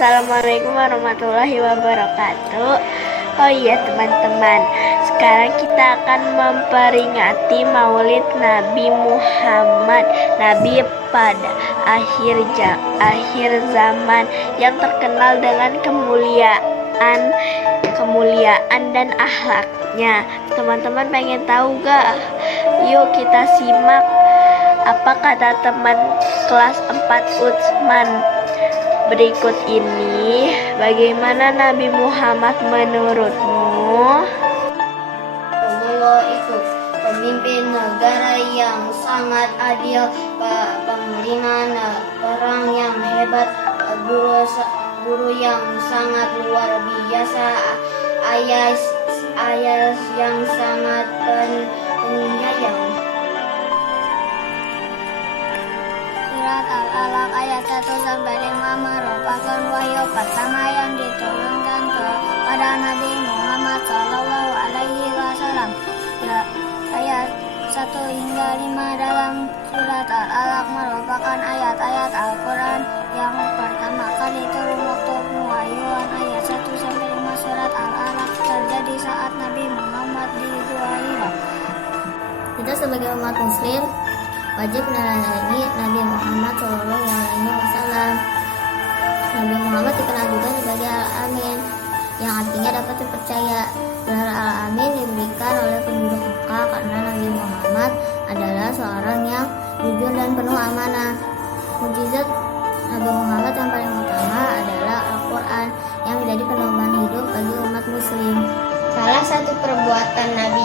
Assalamualaikum warahmatullahi wabarakatuh. Oh iya teman-teman, sekarang kita akan memperingati Maulid Nabi Muhammad, Nabi pada akhir zaman yang terkenal dengan kemuliaan dan akhlaknya. Teman-teman pengen tahu gak? Yuk kita simak apa kata teman kelas 4 Utsman berikut ini. Bagaimana Nabi Muhammad menurutmu? Allah itu pemimpin negara yang sangat adil, panglima perang yang hebat, guru yang sangat luar biasa, ayah yang sangat penyayang. Surat Al-Alaq ayat 1-5 merupakan wahyu pertama yang diturunkan kepada Nabi Muhammad SAW. Ayat 1-5 dalam surat Al-Alaq merupakan ayat-ayat Al-Quran yang pertama kali turun waktu pewahyuan. Ayat 1-5 surat Al-Alaq terjadi saat Nabi Muhammad di Gua Hira. Kita sebagai umat muslim wajib meneladani Nabi Muhammad SAW. Nabi Muhammad dikenal juga sebagai Al-Amin, yang artinya dapat dipercaya. Gelar Al-Amin diberikan oleh penduduk Mekah karena Nabi Muhammad adalah seorang yang jujur dan penuh amanah. Mukjizat Nabi Muhammad yang paling utama adalah Al-Quran yang menjadi pedoman hidup bagi umat muslim. Salah satu perbuatan Nabi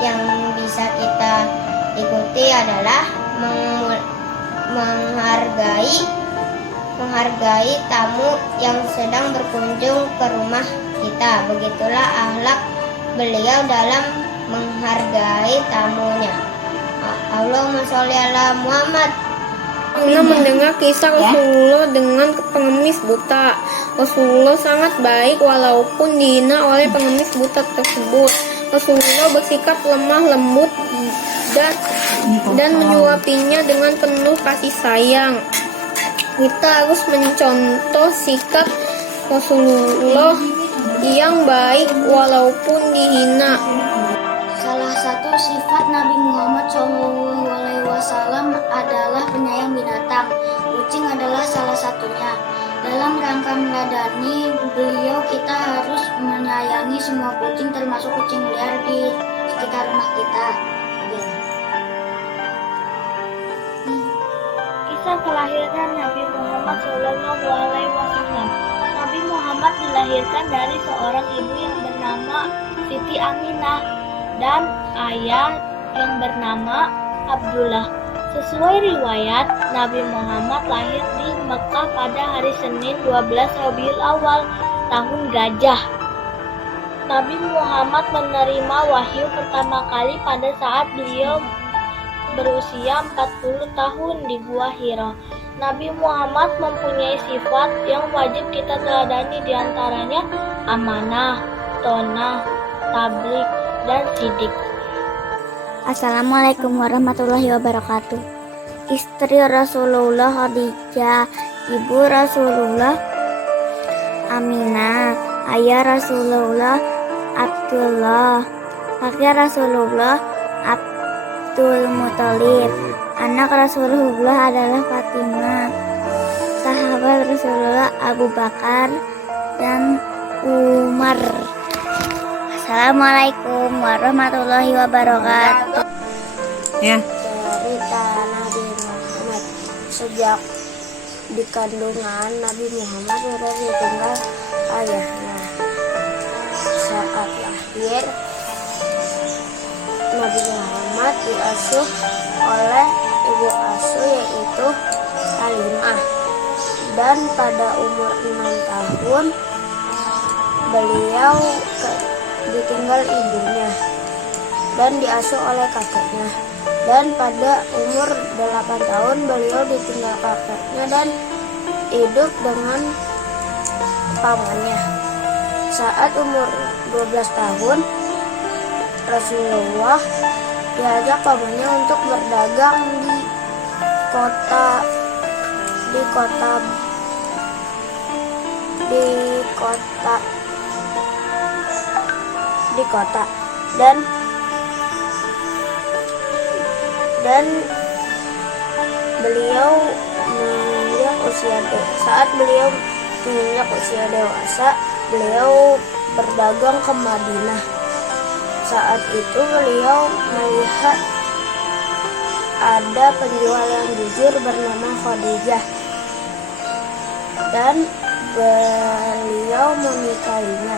yang bisa kita ikuti adalah menghargai tamu yang sedang berkunjung ke rumah kita. Begitulah akhlak beliau dalam menghargai tamunya. Allahumma sholli ala Muhammad. Pernah mendengar kisah Rasulullah dengan pengemis buta. Rasulullah sangat baik walaupun dihina oleh pengemis buta tersebut. Rasulullah bersikap lemah lembut dan menyuapinya dengan penuh kasih sayang. Kita harus mencontoh sikap Rasulullah yang baik walaupun dihina. Salah satu sifat Nabi Muhammad SAW adalah penyayang binatang. Kucing adalah salah satunya. Dalam rangka meladani beliau, kita harus menyayangi semua kucing, termasuk kucing liar di sekitar rumah kita. Kisah kelahiran Nabi Muhammad SAW. Nabi Muhammad dilahirkan dari seorang ibu yang bernama Siti Aminah dan ayah yang bernama Abdullah. Sesuai riwayat, Nabi Muhammad lahir di Mekah pada hari Senin 12 Rabiul Awal tahun Gajah. Nabi Muhammad menerima wahyu pertama kali pada saat beliau berusia 40 tahun di Gua Hira. Nabi Muhammad mempunyai sifat yang wajib kita teladani, diantaranya amanah, tonah, tabligh, dan sidik. Assalamualaikum warahmatullahi wabarakatuh. Istri Rasulullah Khadijah, ibu Rasulullah Aminah, ayah Rasulullah Abdullah, kakek Rasulullah Abdul Muthalib, anak Rasulullah adalah Fatimah, sahabat Rasulullah Abu Bakar dan Umar. Assalamualaikum warahmatullahi wabarakatuh. Ya. Cerita Nabi Muhammad. Sejak di kandungan, Nabi Muhammad sudah ditinggal ayahnya. Saat lahir, Nabi Muhammad diasuh oleh ibu asuh yaitu Halimah, dan pada umur 6 tahun beliau ditinggal ibunya dan diasuh oleh kakeknya, dan pada umur 8 tahun beliau ditinggal kakeknya dan hidup dengan pamannya. Saat umur 12 tahun Rasulullah diajak pamannya untuk berdagang di kota di kota dan beliau saat beliau menginjak usia dewasa, beliau berdagang ke Madinah. Saat itu beliau melihat ada penjual yang jujur bernama Khadijah dan beliau menikahinya.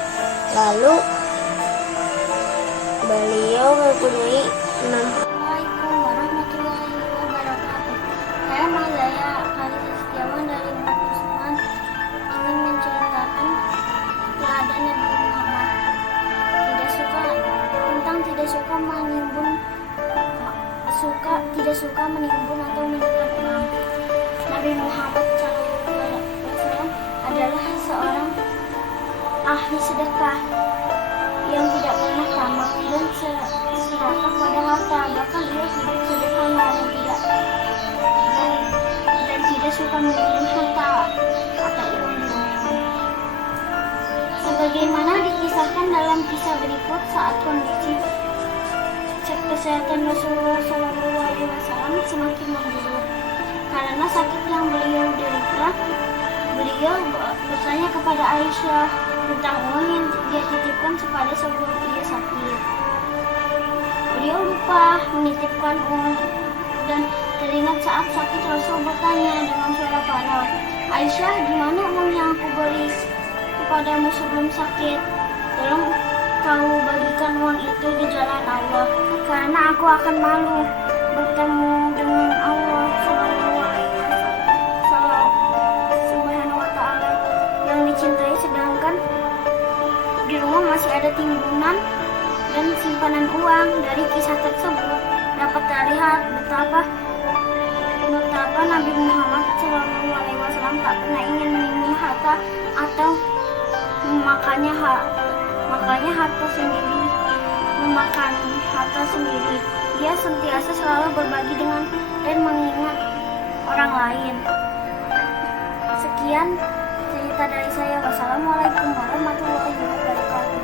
Lalu beliau mempunyai 6. Assalamualaikum warahmatullahi wabarakatuh. Saya Mazaya Kalisa Setiawan dari Umat Usman ingin menceritakan teladan Nabi Muhammad. Tidak suka menimbun atau menekan orang. Nabi Muhammad SAW adalah seorang ahli sedekah yang tidak pernah tamak dan serakah pada harta. Bahkan ia hidup sederhana dan tidak suka meminjam harta atau uang dunia. Sebagaimana dikisahkan dalam kisah berikut, saat kondisi kesehatan Rasulullah SAW semakin memburuk karena sakit yang beliau derita. Beliau bertanya kepada Aisyah tentang uang yang dia titipkan kepada sebelum ia sakit. Beliau lupa menitipkan uang dan teringat saat sakit Rasul bertanya dengan suara parau, "Aisyah, di mana uang yang aku beri kepadamu sebelum sakit? Tolong kau bagikan uang itu di jalan Allah, karena aku akan malu bertemu dengan Allah Subhanahu wa Ta'ala yang dicintai, sedangkan di rumah masih ada timbunan dan simpanan uang." Dari kisah tersebut dapat terlihat betapa Nabi Muhammad SAW tak pernah ingin menimbun harta atau memakan harta sendiri. Dia sentiasa selalu berbagi dengan dan mengingat orang lain. Sekian cerita dari saya. Wassalamualaikum warahmatullahi wabarakatuh.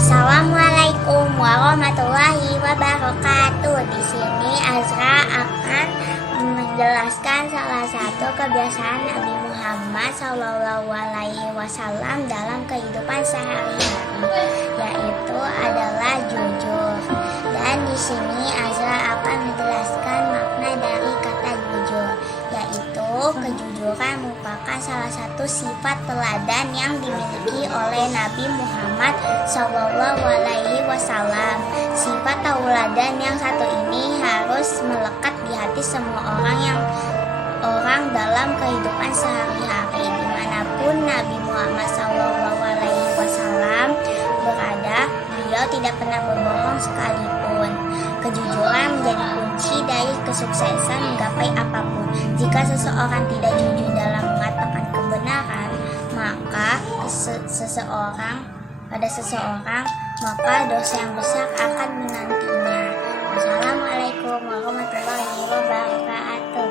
Assalamualaikum warahmatullahi wabarakatuh. Di sini Azra akan menjelaskan salah satu kebiasaan Nabi Muhammad SAW dalam kehidupan sehari-hari, yaitu adalah jujur. Dan di sini Azra akan menjelaskan makna dari kata jujur, yaitu kejujuran merupakan salah satu sifat teladan yang dimiliki oleh Nabi Muhammad SAW. Sifat tauladan yang satu ini harus melekat di hati semua orang dalam kehidupan sehari-hari. Dimanapun Nabi Muhammad SAW berada, beliau tidak pernah berbohong sekalipun. Kejujuran menjadi kunci dari kesuksesan menggapai apapun. Jika seseorang tidak jujur dalam mengatakan kebenaran, maka maka dosa yang besar akan menantinya. Wassalamualaikum warahmatullahi wabarakatuh.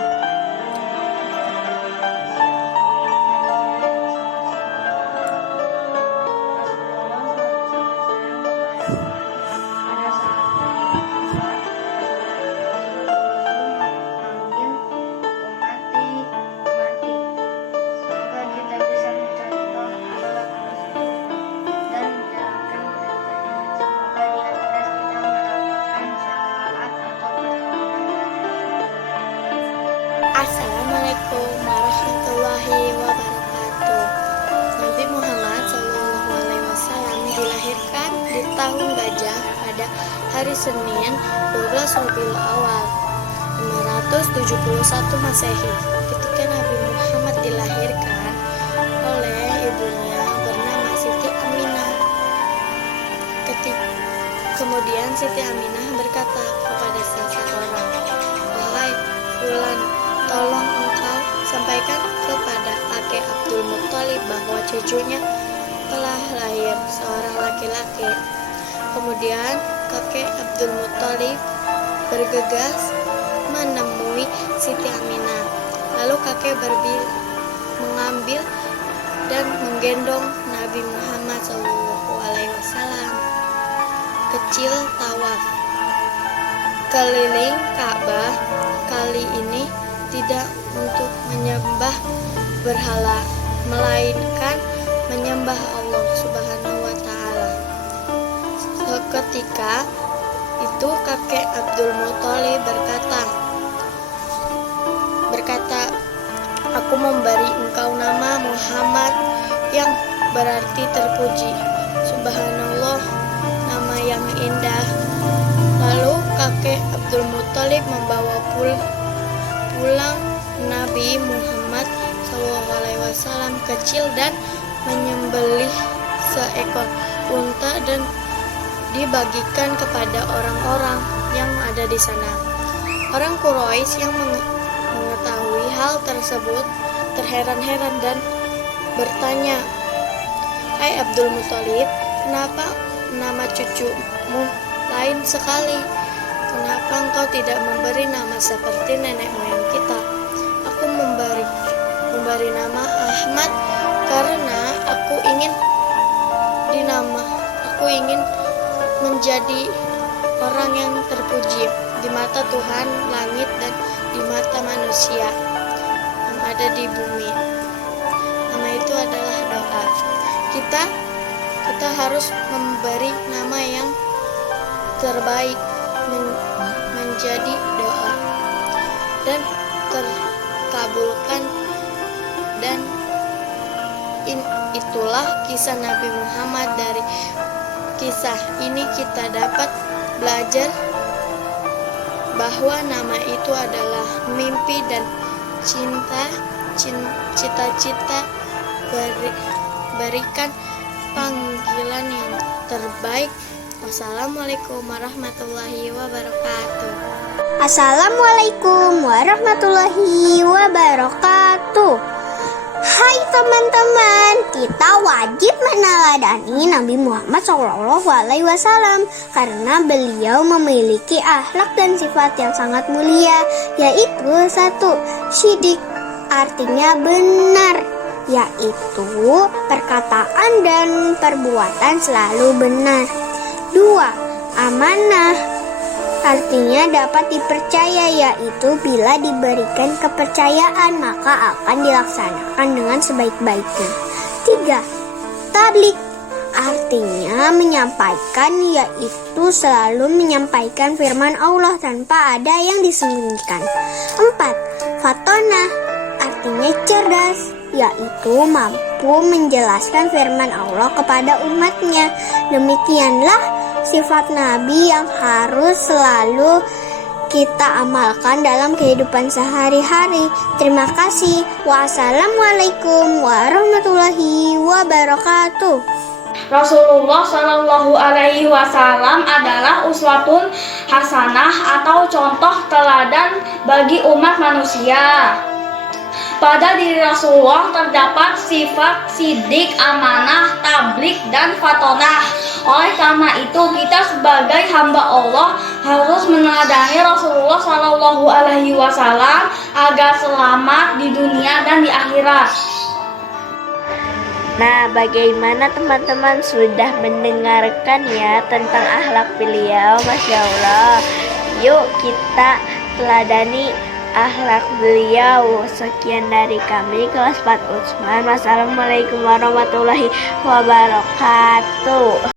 Assalamualaikum warahmatullahi wabarakatuh. Nabi Muhammad SAW dilahirkan di tahun Gajah pada hari Senin 12 Rabiul Awal 571 Masehi. Ketika Nabi Muhammad dilahirkan oleh ibunya bernama Siti Aminah. Kemudian Siti Aminah berkata kepada seseorang, "Wahai Fulan, tolong engkau sampaikan kepada kakek Abdul Muthalib bahwa cucunya telah lahir seorang laki-laki." Kemudian kakek Abdul Muthalib bergegas menemui Siti Aminah. Lalu kakek mengambil dan menggendong Nabi Muhammad SAW. Kecil tawaf keliling Ka'bah kali ini tidak untuk menyembah berhala, melainkan menyembah Allah Subhanahu wa Ta'ala. Seketika itu kakek Abdul Muthalib berkata, "Aku memberi engkau nama Muhammad yang berarti terpuji. Subhanallah, nama yang indah." Lalu kakek Abdul Muthalib membawa pulang Nabi Muhammad SAW kecil dan menyembelih seekor unta dan dibagikan kepada orang-orang yang ada di sana. Orang Quraisy yang mengetahui hal tersebut terheran-heran dan bertanya, "Hai Abdul Muthalib, kenapa nama cucumu lain sekali? Kenapa engkau tidak memberi nama seperti nenek moyang kita?" "Aku memberi nama Ahmad karena aku ingin menjadi orang yang terpuji di mata Tuhan langit dan di mata manusia yang ada di bumi." Nama itu adalah doa. Kita harus memberi nama yang terbaik menjadi doa dan terkabulkan, dan itulah kisah Nabi Muhammad. Dari kisah ini kita dapat belajar bahwa nama itu adalah mimpi dan cita-cita, berikan panggilan yang terbaik. Wassalamualaikum warahmatullahi wabarakatuh. Assalamualaikum warahmatullahi wabarakatuh. Hai teman-teman, kita wajib meneladani Nabi Muhammad SAW karena beliau memiliki akhlak dan sifat yang sangat mulia, yaitu 1. Syidik, artinya benar, yaitu perkataan dan perbuatan selalu benar. 2. Amanah, artinya dapat dipercaya, yaitu bila diberikan kepercayaan maka akan dilaksanakan dengan sebaik-baiknya. 3. Tablik, artinya menyampaikan, yaitu selalu menyampaikan firman Allah tanpa ada yang disembunyikan. 4. Fatona, artinya cerdas, yaitu mampu menjelaskan firman Allah kepada umatnya. Demikianlah sifat Nabi yang harus selalu kita amalkan dalam kehidupan sehari-hari. Terima kasih. Wassalamualaikum warahmatullahi wabarakatuh. Rasulullah Shallallahu Alaihi Wasallam adalah uswatun hasanah atau contoh teladan bagi umat manusia. Pada diri Rasulullah terdapat sifat sidik, amanah, tablik, dan fatonah. Oleh karena itu, kita sebagai hamba Allah harus meneladani Rasulullah Shallallahu Alaihi Wasallam agar selamat di dunia dan di akhirat. Nah, bagaimana teman-teman sudah mendengarkan ya tentang akhlak beliau? Masya Allah. Yuk kita teladani akhlak beliau. Sekian dari kami kelas 4 Utsman. Wassalamualaikum warahmatullahi wabarakatuh.